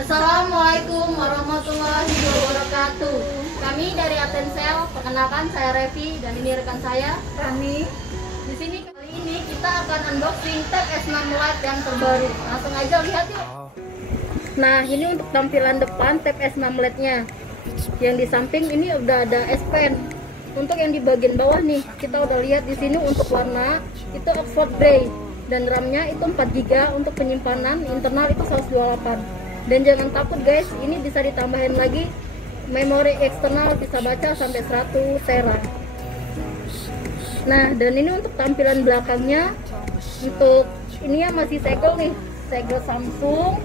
Assalamualaikum warahmatullahi wabarakatuh. Kami dari Atensel, perkenalkan saya Revi dan ini rekan saya Rani. Di sini kali ini kita akan unboxing Tab S6 Lite yang terbaru. Langsung aja lihat yuk. Nah, ini untuk tampilan depan Tab S6 Lite-nya. Yang di samping ini udah ada S Pen. Untuk yang di bagian bawah nih, kita udah lihat di sini untuk warna itu Oxford Grey dan RAM-nya itu 4 GB, untuk penyimpanan internal itu 128. Dan jangan takut guys, ini bisa ditambahin lagi memori eksternal, bisa baca sampai 100 tera. Nah, dan ini untuk tampilan belakangnya, untuk ini ya masih segel nih, segel Samsung.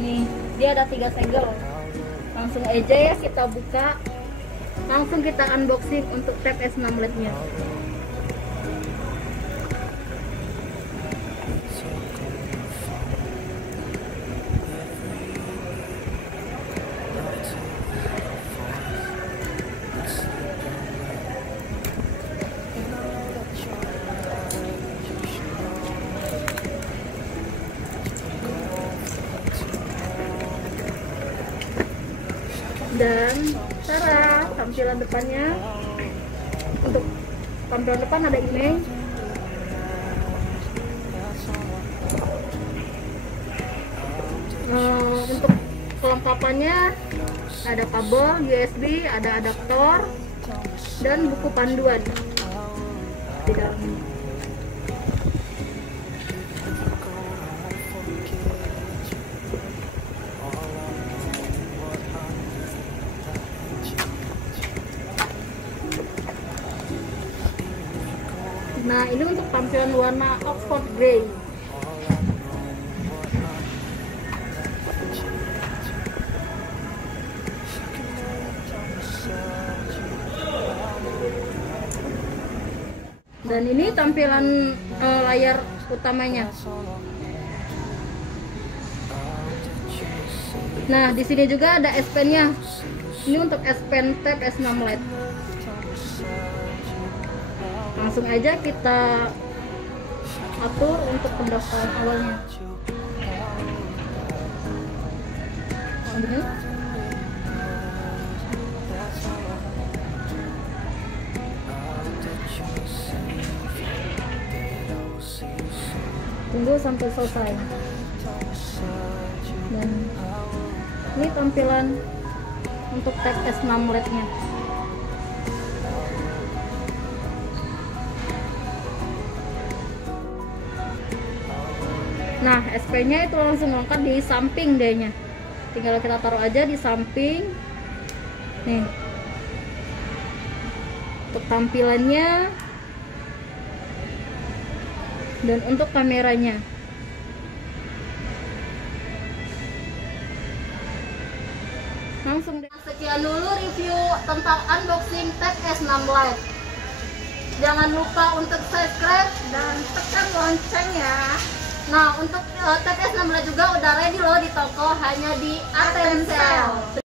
Nih, dia ada 3 segel. Langsung aja ya kita buka. Langsung kita unboxing untuk Tab S6 Lite-nya. Dan cara tampilan depannya, untuk tampilan depan ada image, untuk kelengkapannya ada kabel USB, ada adaptor dan buku panduan di dalamnya. Nah, ini untuk tampilan warna Oxford Grey. Dan ini tampilan layar utamanya. Nah, di sini juga ada S Pen-nya. Ini untuk S Pen Tab S6 Lite. Langsung aja kita atur untuk pendaftaran awalnya. Tunggu sampai selesai. Dan ini tampilan untuk Tab S6 Lite-nya. Nah, SP-nya itu langsung lengkap di samping dehnya. Tinggal kita taruh aja di samping. Nih. Untuk tampilannya dan untuk kameranya. Langsung deh. Sekian dulu review tentang unboxing Tab S6 Lite. Jangan lupa untuk subscribe dan tekan lonceng ya. Nah, untuk Tab S6 Lite juga udah ready loh di toko, hanya di Atensel.